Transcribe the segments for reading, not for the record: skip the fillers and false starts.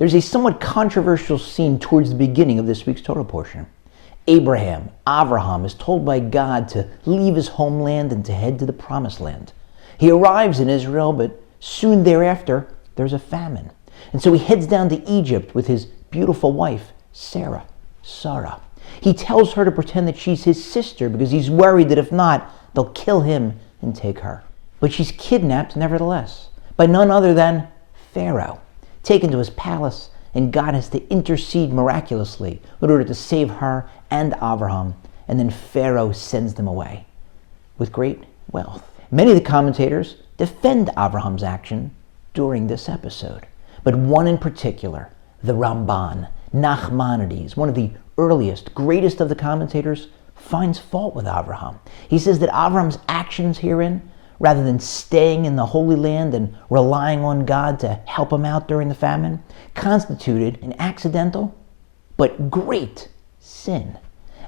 There's a somewhat controversial scene towards the beginning of this week's Torah portion. Avraham, is told by God to leave his homeland and to head to the Promised Land. He arrives in Israel, but soon thereafter, there's a famine. And so he heads down to Egypt with his beautiful wife, Sarah. He tells her to pretend that she's his sister because he's worried that if not, they'll kill him and take her. But she's kidnapped nevertheless by none other than Pharaoh, taken to his palace, and God has to intercede miraculously in order to save her and Avraham, and then Pharaoh sends them away with great wealth. Many of the commentators defend Avraham's action during this episode, but one in particular, the Ramban, Nachmanides, one of the earliest, greatest of the commentators, finds fault with Avraham. He says that Avraham's actions herein, rather than staying in the Holy Land and relying on God to help him out during the famine, constituted an accidental but great sin.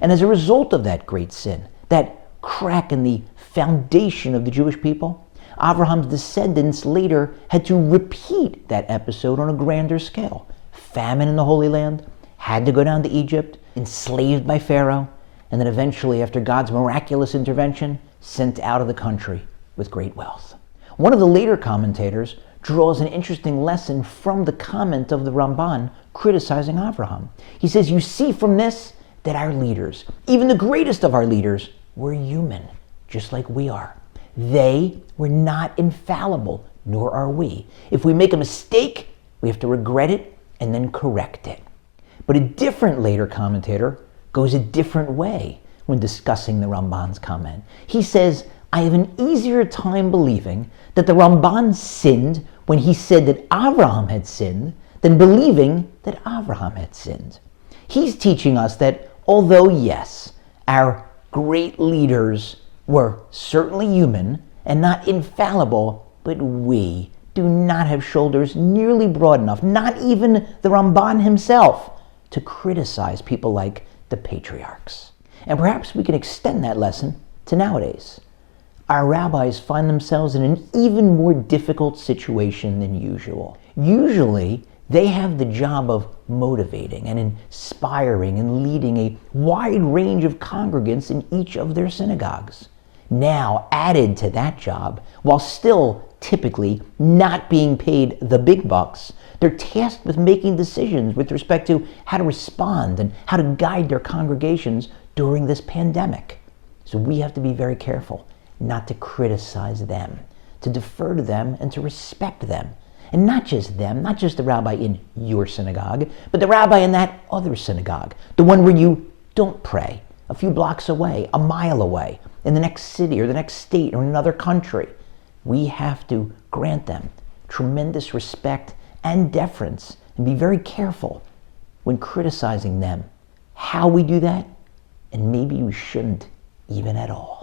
And as a result of that great sin, that crack in the foundation of the Jewish people, Avraham's descendants later had to repeat that episode on a grander scale. Famine in the Holy Land, had to go down to Egypt, enslaved by Pharaoh, and then eventually, after God's miraculous intervention, sent out of the country with great wealth. One of the later commentators draws an interesting lesson from the comment of the Ramban criticizing Avraham. He says, you see from this that our leaders, even the greatest of our leaders, were human, just like we are. They were not infallible, nor are we. If we make a mistake, we have to regret it and then correct it. But a different later commentator goes a different way when discussing the Ramban's comment. He says, I have an easier time believing that the Ramban sinned when he said that Avraham had sinned than believing that Avraham had sinned. He's teaching us that although, yes, our great leaders were certainly human and not infallible, but we do not have shoulders nearly broad enough, not even the Ramban himself, to criticize people like the patriarchs. And perhaps we can extend that lesson to nowadays. Our rabbis find themselves in an even more difficult situation than usual. Usually, they have the job of motivating and inspiring and leading a wide range of congregants in each of their synagogues. Now, added to that job, while still typically not being paid the big bucks, they're tasked with making decisions with respect to how to respond and how to guide their congregations during this pandemic. So we have to be very careful not to criticize them, to defer to them and to respect them. And not just them, not just the rabbi in your synagogue, but the rabbi in that other synagogue, the one where you don't pray, a few blocks away, a mile away, in the next city or the next state or another country. We have to grant them tremendous respect and deference and be very careful when criticizing them. How we do that, and maybe we shouldn't even at all.